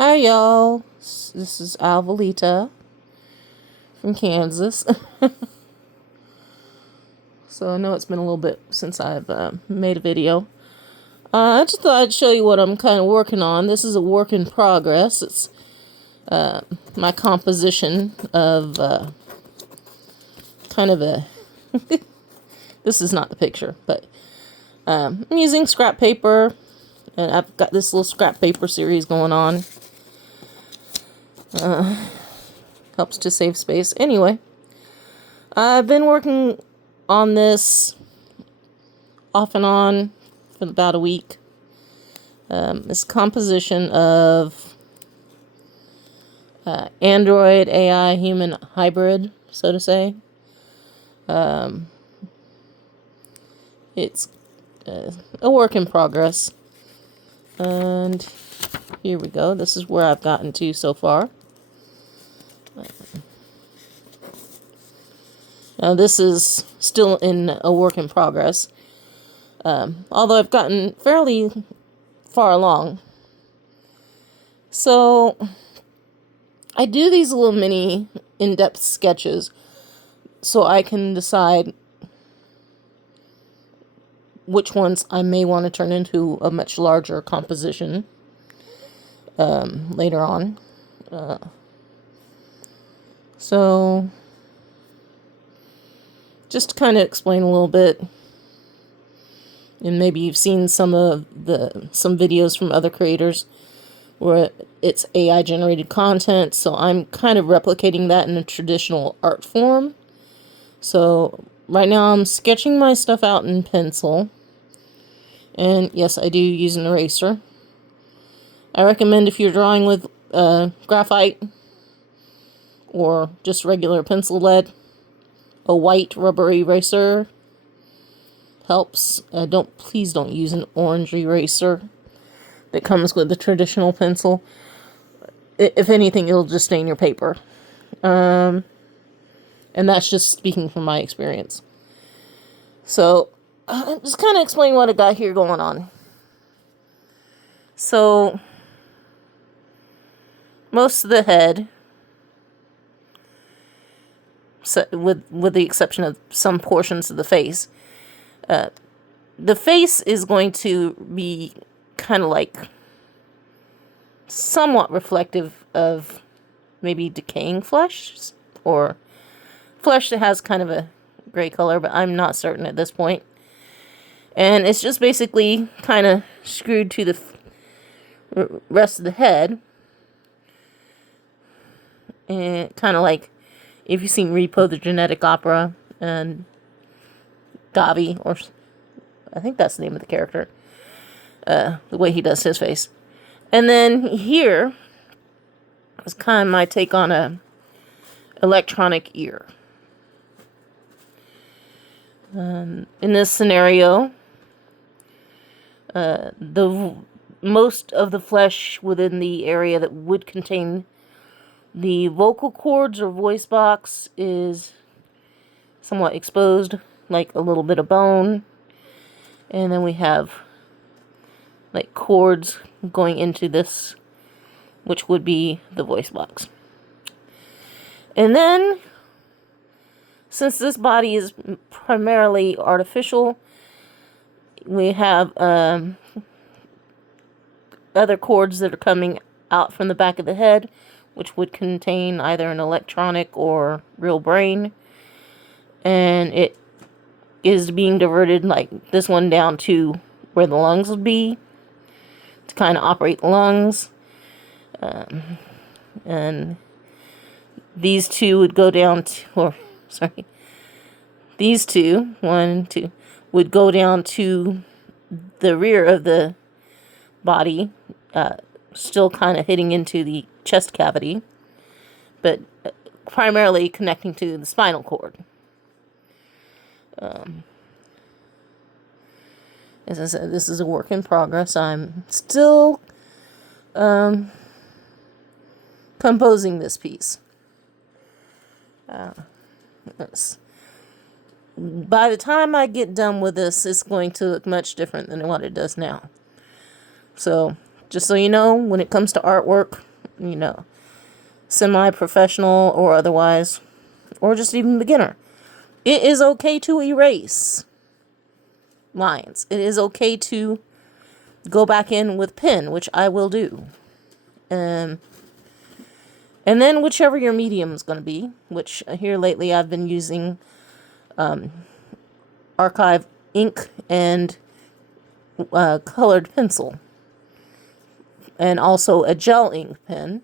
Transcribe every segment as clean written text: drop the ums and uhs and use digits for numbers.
Hi, y'all. This is Alvalita from Kansas. So I know it's been a little bit since I've made a video. I just thought I'd show you what I'm kind of working on. This is a work in progress. It's my composition of kind of a... This is not the picture, but I'm using scrap paper, and I've got this little scrap paper series going on. Helps to save space. Anyway, I've been working on this off and on for about a week. This composition of Android AI human hybrid, so to say. It's a work in progress. And here we go. This is where I've gotten to so far. Now this is still in a work in progress. Although I've gotten fairly far along. So I do these little mini in-depth sketches so I can decide which ones I may want to turn into a much larger composition later on. So just to kind of explain a little bit, and maybe you've seen some videos from other creators where it's AI generated content, so I'm kind of replicating that in a traditional art form. So right now I'm sketching my stuff out in pencil, and yes, I do use an eraser. I recommend, if you're drawing with graphite or just regular pencil lead, a white rubber eraser helps. Please don't use an orange eraser that comes with the traditional pencil. If anything, it'll just stain your paper. And that's just speaking from my experience. So, just kind of explain what I got here going on. So, most of the head, with the exception of some portions of the face, the face is going to be kind of like somewhat reflective of maybe decaying flesh, or flesh that has kind of a gray color, but I'm not certain at this point. And it's just basically kind of screwed to the rest of the head. And kind of like if you've seen Repo, the Genetic Opera, and Davi, or I think that's the name of the character, the way he does his face. And then here is kind of my take on a electronic ear. In this scenario, most of the flesh within the area that would contain the vocal cords or voice box is somewhat exposed, like a little bit of bone. And then we have like cords going into this, which would be the voice box. And then, since this body is primarily artificial, we have other cords that are coming out from the back of the head, which would contain either an electronic or real brain. And it is being diverted, like this one, down to where the lungs would be, to kind of operate the lungs. And these two would go down to, these two, would go down to the rear of the body, still kind of hitting into the chest cavity, but primarily connecting to the spinal cord. As I said, this is a work in progress. I'm still composing this piece. By the time I get done with this, it's going to look much different than what it does now. So, just so you know, when it comes to artwork, you know, semi-professional or otherwise, or just even beginner. It is okay to erase lines. It is okay to go back in with pen, which I will do. And then whichever your medium is going to be, which here lately I've been using Archive ink and colored pencil. And also a gel ink pen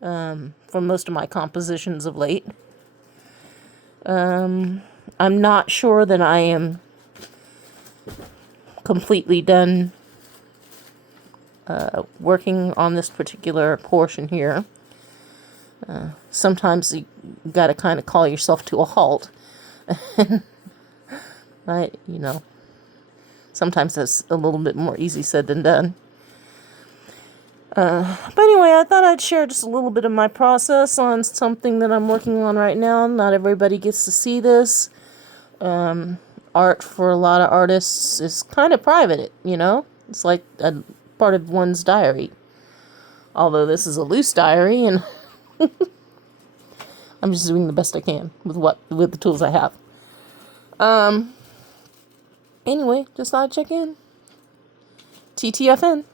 for most of my compositions of late. I'm not sure that I am completely done working on this particular portion here. Sometimes you gotta kind of call yourself to a halt. Sometimes that's a little bit more easy said than done. But anyway, I thought I'd share just a little bit of my process on something that I'm working on right now. Not everybody gets to see this. Art for a lot of artists is kind of private, you know? It's like a part of one's diary. Although this is a loose diary, and I'm just doing the best I can with the tools I have. Anyway, just thought I'd check in. TTFN.